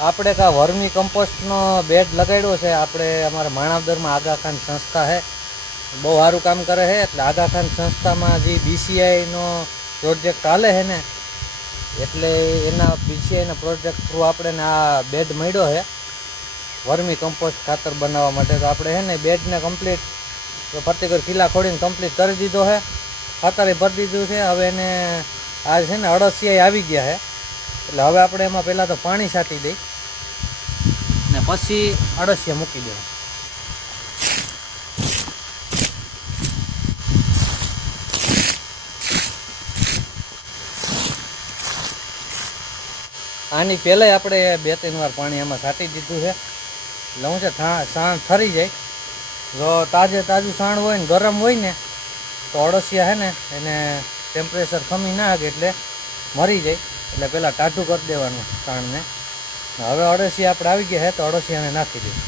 આપણે કા vermi કમ્પોસ્ટનો bed લગાડ્યો છે આપણે અમારા માણાવદરમાં આગા ખાન સંસ્થા છે, બહુ સારું કામ કરે છે. એટલે આગા ખાન સંસ્થામાં જે BCIનો પ્રોજેક્ટ હાલે છે ને, એટલે એના BCIના પ્રોજેક્ટ થ્રુ આપણે આ બેડ મળ્યો છે વર્મી કમ્પોસ્ટ ખાતર બનાવવા માટે. તો આપણે છે ને બેડને કમ્પ્લીટ ફરતીકર ખીલા ખોડીને કમ્પ્લીટ કરી દીધો છે, ખાતરે ભરી દીધું છે. હવે એને આ છે ને અળસિયા આવી ગયા છે, એટલે હવે આપણે એમાં પહેલાં તો પાણી છાંટી દઈ ને પછી અળસિયા મૂકી દઈએ. આની પહેલાંય આપણે 2-3 વાર પાણી એમાં છાંટી દીધું છે. એટલે શું છે સાણ ઠરી જાય. જો તાજું સાણ હોય ને ગરમ હોય ને તો અળસિયા છે ને એને ટેમ્પરેચર ખમી ના આવે એટલે મરી જાય. એટલે પહેલાં ટાઢું કરી દેવાનું સાણને. હવે અળસિયા આપણે આવી ગયા છે તો અળસિયાને નાખી દઈએ.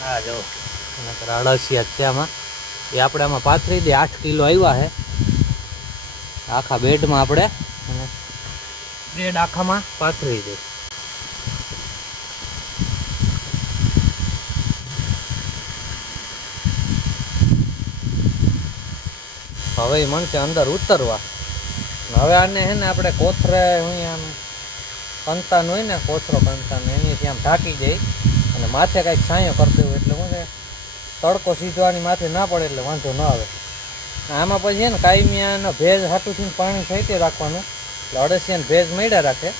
હા જો અળસિયા છે આમાં, એ આપણે આમાં પાથરી દઈએ. 8 કિલો આવ્યા છે આખા બેડમાં. આપણે બેડ આખામાં પાથરી દઈએ. હવે એ મન છે અંદર ઉતરવા. હવે આને છે ને આપણે કોથરે આમ કંતાન હોય ને, કોથરો કંતાન એનીથી આમ ઢાંકી દઈ અને માથે કાંઈક છાંયો કરી દેવું. એટલે શું છે તડકો સીધો આની માથે ના પડે એટલે વાંધો ન આવે. આમાં પછી છે ને કાયમિયાનો ભેજ હાટુથી પાણી છાંટી રાખવાનું, એટલે અળસિયાને ભેજ મળ્યા રાખે.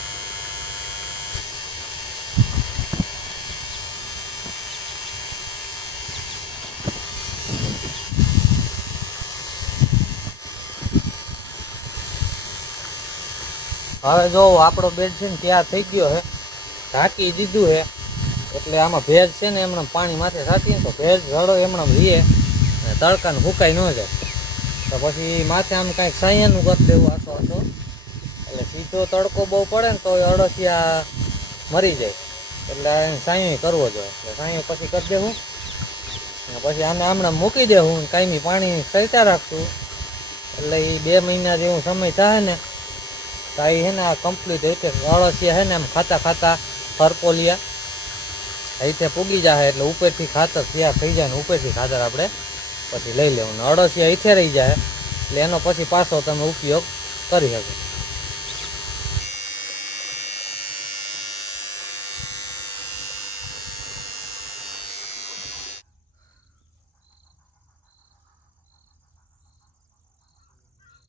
હવે જો આપણો બેડ છે ને તૈયાર થઈ ગયો છે, ઢાંકી દીધું છે. એટલે આમાં ભેજ છે ને એમણે પાણી માથે છાંટીએ તો ભેજ રડો એમણે રીએ અને તડકાને ફૂંકાઈ ન જાય. તો પછી માથે આમ કાંઈક સાયાનું કરી દેવું આસો, એટલે સીધો તડકો બહુ પડે ને તો અળસિયા મરી જાય. એટલે સાયો કરવો જોઈએ. એટલે સાયો પછી કરી દેવું અને પછી આને હમણાં મૂકી દેવું, કાયમી પાણી સળતા રાખશું. એટલે એ 2 મહિના જેવું સમય થાય ને તો એ છે ને આ કમ્પ્લીટ રીતે અળસિયા છે ને આમ ખાતા ફરપોલિયા રીતે પૂગી જાય. એટલે ઉપરથી ખાતર તૈયાર થઈ જાય ને ઉપરથી ખાતર આપણે પછી લઈ લેવું. અળસિયા ઈથે રહી જાય એટલે એનો પછી પાછો તમે ઉપયોગ કરી શકો.